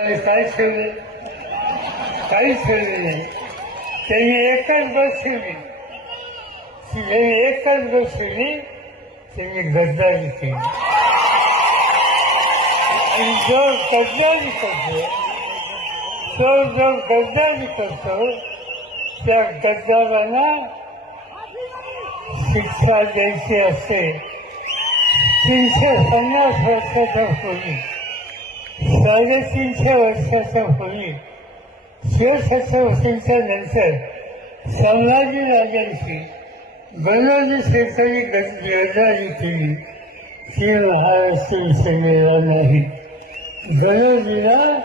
ठेवलं काहीच ठेवलं नाही. त्यांनी एकच बस ठेवली त्यांनी एकच बस ठेवली त्यांनी गद्दारी केली. आणि जो गद्दारी करतो तो जो गद्दारी करतो त्या गद्दारांना शिक्षा द्यायची असते तीनशे पन्नास वर्षाच्या पूर्वी साडेतीनशे वर्षाचा होईल शिवछत्रपतींच्या नंतर संभाजी राजांची बनवली शेतकरी गद्दारी केली. ती महाराष्ट्र विसरलेला नाही. बनवलीला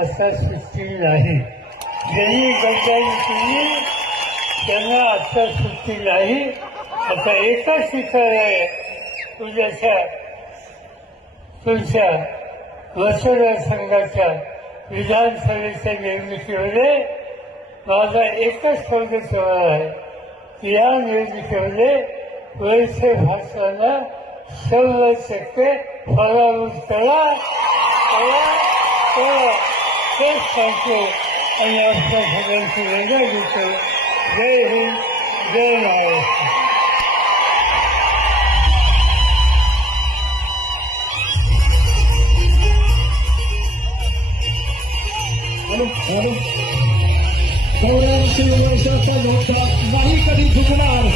आता सुट्टी नाही. ज्यांनी गद्दारी केली त्यांना आता सुट्टी नाही. आता एका विचार आहे. तुझ्याच्या तुमच्या मतदारसंघाच्या विधानसभेच्या निवडणुकीमध्ये माझा एकच शब्द ठेवला आहे की या निवडणुकीमध्ये वैसे भाषणाला शंभर टक्के पराभूत करा करा करा तेच सांगतो आणि आपल्या सगळ्यांची रजा घेतो जय हिंद जय Olha, olha. Konrad Simonsson ställde upp de Marika Difukunar.